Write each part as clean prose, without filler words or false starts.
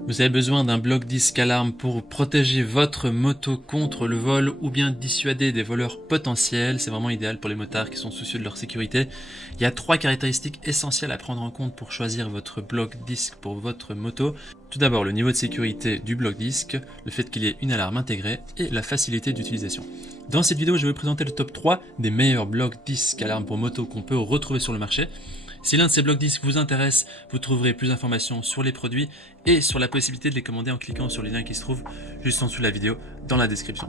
Vous avez besoin d'un bloc disque alarme pour protéger votre moto contre le vol ou bien dissuader des voleurs potentiels. C'est vraiment idéal pour les motards qui sont soucieux de leur sécurité. Il y a 3 caractéristiques essentielles à prendre en compte pour choisir votre bloc disque pour votre moto. Tout d'abord, le niveau de sécurité du bloc disque, le fait qu'il y ait une alarme intégrée et la facilité d'utilisation. Dans cette vidéo, je vais vous présenter le top 3 des meilleurs blocs disques alarme pour moto qu'on peut retrouver sur le marché. Si l'un de ces blocs disques vous intéresse, vous trouverez plus d'informations sur les produits et sur la possibilité de les commander en cliquant sur les liens qui se trouvent juste en dessous de la vidéo dans la description.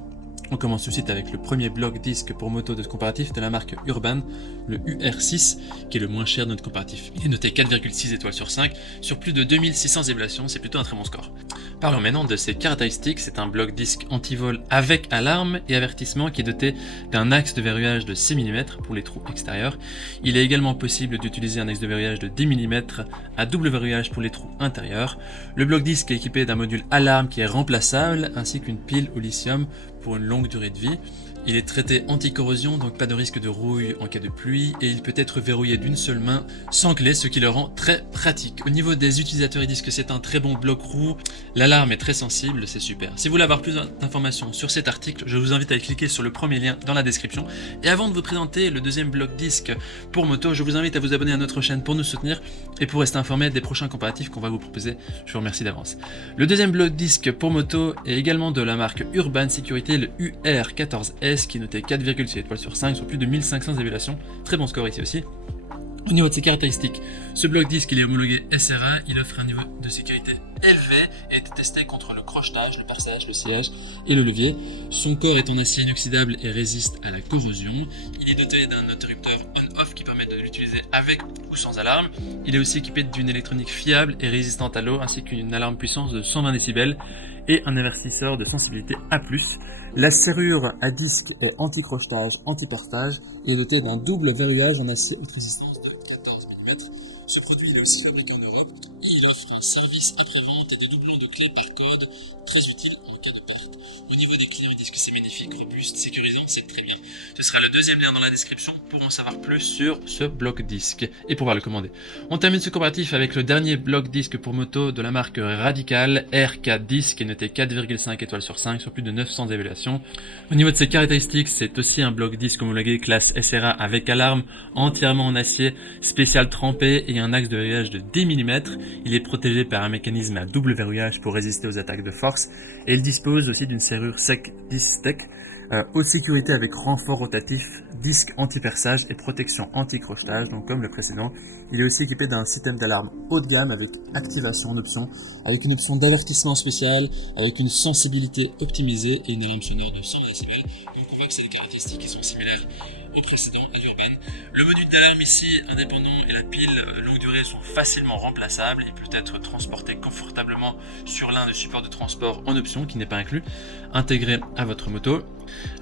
On commence tout de suite avec le premier bloc disque pour moto de ce comparatif de la marque Urban, le UR6, qui est le moins cher de notre comparatif. Il est noté 4,6 étoiles sur 5 sur plus de 2600 évaluations, c'est plutôt un très bon score. Parlons maintenant de ses caractéristiques. C'est un bloc disque anti-vol avec alarme et avertissement qui est doté d'un axe de verrouillage de 6 mm pour les trous extérieurs. Il est également possible d'utiliser un axe de verrouillage de 10 mm à double verrouillage pour les trous intérieurs. Le bloc disque est équipé d'un module alarme qui est remplaçable ainsi qu'une pile au lithium pour une longue durée de vie. Il est traité anti-corrosion, donc pas de risque de rouille en cas de pluie, et il peut être verrouillé d'une seule main sans clé, ce qui le rend très pratique. Au niveau des utilisateurs, ils disent que c'est un très bon bloc roue, l'alarme est très sensible, c'est super. Si vous voulez avoir plus d'informations sur cet article, je vous invite à cliquer sur le premier lien dans la description. Et avant de vous présenter le deuxième bloc disque pour moto, je vous invite à vous abonner à notre chaîne pour nous soutenir et pour rester informé des prochains comparatifs qu'on va vous proposer. Je vous remercie d'avance. Le deuxième bloc disque pour moto est également de la marque Urban Sécurité, le UR14S, qui est noté 4,6 étoiles sur 5 sur plus de 1500 évaluations. Très bon score ici aussi. Au niveau de ses caractéristiques, ce bloc disque il est homologué SRA, il offre un niveau de sécurité élevé et est testé contre le crochetage, le perçage, le sciage et le levier. Son corps est en acier inoxydable et résiste à la corrosion. Il est doté d'un interrupteur on-off qui permet de l'utiliser avec ou sans alarme. Il est aussi équipé d'une électronique fiable et résistante à l'eau ainsi qu'une alarme puissance de 120 décibels et un avertisseur de sensibilité A+. La serrure à disque est anti-crochetage, anti-perçage et est dotée d'un double verrouillage en acier haute résistance de 14 mm. Ce produit il est aussi fabriqué en Europe et il offre un service après-vente et des doublons de clés par code très utiles en cas de perte. Au niveau des clients, ils disent que c'est magnifique, robuste, sécurisant, c'est très bien. Ce sera le deuxième lien dans la description pour en savoir plus sur ce bloc disque et pouvoir le commander. On termine ce comparatif avec le dernier bloc disque pour moto de la marque Radical, R410, qui est noté 4,5 étoiles sur 5 sur plus de 900 évaluations. Au niveau de ses caractéristiques, c'est aussi un bloc disque homologué classe SRA avec alarme, entièrement en acier, spécial trempé et un axe de verrouillage de 10 mm. Il est protégé par un mécanisme à double verrouillage pour résister aux attaques de force et il dispose aussi d'une serrure sec Distech, haute sécurité avec renfort rotatif, disque anti-perçage et protection anti-crochetage, donc comme le précédent. Il est aussi équipé d'un système d'alarme haut de gamme avec activation en option, avec une option d'avertissement spécial, avec une sensibilité optimisée et une alarme sonore de 120 décibels. Donc on voit que c'est des caractéristiques qui sont similaires au précédent, à l'Urban. Le module d'alarme ici, indépendant, et la pile longue durée sont facilement remplaçables. Il peut être transporté confortablement sur l'un des supports de transport en option, qui n'est pas inclus, intégré à votre moto.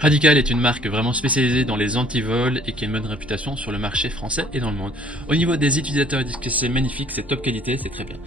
Radical est une marque vraiment spécialisée dans les antivols et qui a une bonne réputation sur le marché français et dans le monde. Au niveau des utilisateurs, ils disent que c'est magnifique, c'est top qualité, c'est très bien.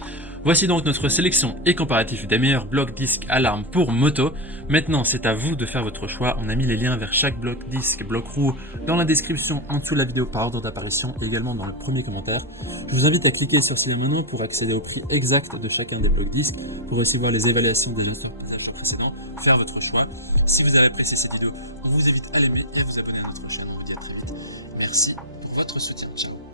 Voici donc notre sélection et comparatif des meilleurs blocs disques alarme pour moto. Maintenant, c'est à vous de faire votre choix. On a mis les liens vers chaque bloc disque, bloc roue dans la description en dessous de la vidéo par ordre d'apparition et également dans le premier commentaire. Je vous invite à cliquer sur ces liens maintenant pour accéder au prix exact de chacun des blocs disques, pour aussi voir les évaluations des achats précédents, faire votre choix. Si vous avez apprécié cette vidéo, on vous invite à l'aimer et à vous abonner à notre chaîne. On vous dit à très vite. Merci pour votre soutien. Ciao.